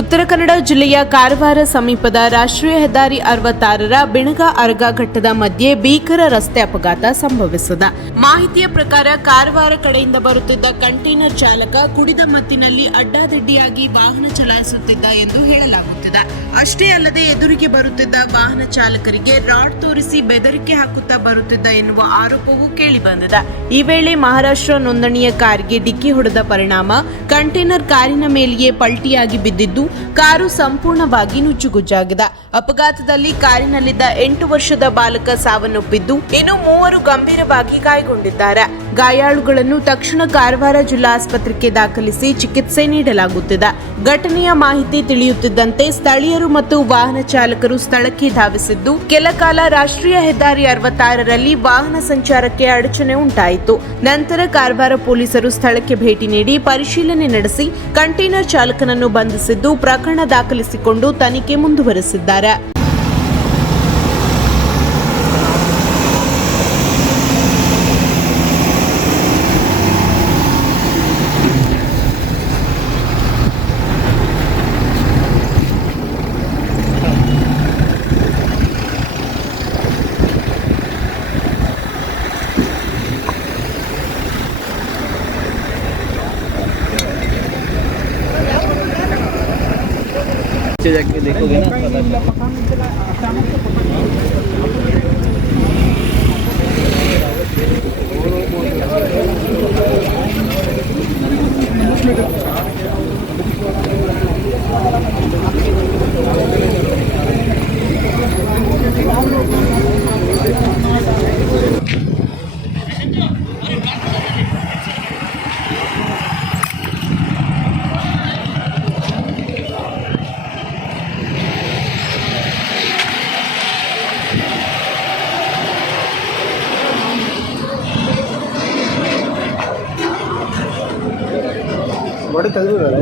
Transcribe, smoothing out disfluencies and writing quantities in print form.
ಉತ್ತರ ಕನ್ನಡ ಜಿಲ್ಲೆಯ ಕಾರವಾರ ಸಮೀಪದ ರಾಷ್ಟ್ರೀಯ ಹೆದ್ದಾರಿ 66ರ ಬಿಣಗ ಅರಗ ಘಟ್ಟದ ಮಧ್ಯೆ ಭೀಕರ ರಸ್ತೆ ಅಪಘಾತ ಸಂಭವಿಸಿದೆ. ಮಾಹಿತಿಯ ಪ್ರಕಾರ ಕಾರವಾರ ಕಡೆಯಿಂದ ಬರುತ್ತಿದ್ದ ಕಂಟೈನರ್ ಚಾಲಕ ಕುಡಿದ ಮತ್ತಿನಲ್ಲಿ ಅಡ್ಡಾದಿಡ್ಡಿಯಾಗಿ ವಾಹನ ಚಲಾಯಿಸುತ್ತಿದ್ದ ಎಂದು ಹೇಳಲಾಗುತ್ತಿದೆ. ಅಷ್ಟೇ ಅಲ್ಲದೆ ಎದುರಿಗೆ ಬರುತ್ತಿದ್ದ ವಾಹನ ಚಾಲಕರಿಗೆ ರಾಡ್ ತೋರಿಸಿ ಬೆದರಿಕೆ ಹಾಕುತ್ತಾ ಬರುತ್ತಿದ್ದ ಎನ್ನುವ ಆರೋಪವೂ ಕೇಳಿಬಂದಿದೆ. ಈ ವೇಳೆ ಮಹಾರಾಷ್ಟ್ರ ನೋಂದಣಿಯ ಕಾರಿಗೆ ಡಿಕ್ಕಿ ಹೊಡೆದ ಪರಿಣಾಮ ಕಂಟೈನರ್ ಕಾರಿನ ಮೇಲೆಯೇ ಪಲ್ಟಿಯಾಗಿ ಬಿದ್ದಿದ್ದು ಕಾರು ಸಂಪೂರ್ಣವಾಗಿ ನುಚ್ಚುಗುಜ್ಜಾಗಿದೆ. ಅಪಘಾತದಲ್ಲಿ ಕಾರಿನಲ್ಲಿದ್ದ 8 ವರ್ಷದ ಬಾಲಕ ಸಾವನ್ನಪ್ಪಿದ್ದು, ಇನ್ನು 3 ಗಂಭೀರವಾಗಿ ಗಾಯಗೊಂಡಿದ್ದಾರೆ. ಗಾಯಾಳುಗಳನ್ನು ತಕ್ಷಣ ಕಾರವಾರ ಜಿಲ್ಲಾ ಆಸ್ಪತ್ರೆಗೆ ದಾಖಲಿಸಿ ಚಿಕಿತ್ಸೆ ನೀಡಲಾಗುತ್ತಿದೆ. ಘಟನೆಯ ಮಾಹಿತಿ ತಿಳಿಯುತ್ತಿದ್ದಂತೆ ಸ್ಥಳೀಯರು ಮತ್ತು ವಾಹನ ಚಾಲಕರು ಸ್ಥಳಕ್ಕೆ ಧಾವಿಸಿದ್ದು, ಕೆಲ ಕಾಲ ರಾಷ್ಟ್ರೀಯ ಹೆದ್ದಾರಿ 66ರಲ್ಲಿ ವಾಹನ ಸಂಚಾರಕ್ಕೆ ಅಡಚಣೆ ಉಂಟಾಯಿತು. ನಂತರ ಕಾರವಾರ ಪೊಲೀಸರು ಸ್ಥಳಕ್ಕೆ ಭೇಟಿ ನೀಡಿ ಪರಿಶೀಲನೆ ನಡೆಸಿ ಕಂಟೈನರ್ ಚಾಲಕನನ್ನು ಬಂಧಿಸಿದ್ದು, ಪ್ರಕರಣ ದಾಖಲಿಸಿಕೊಂಡು ತನಿಖೆ ಮುಂದುವರೆಸಿದ್ದಾರೆ. जाके देखोगे ना बड़े तेगिदारे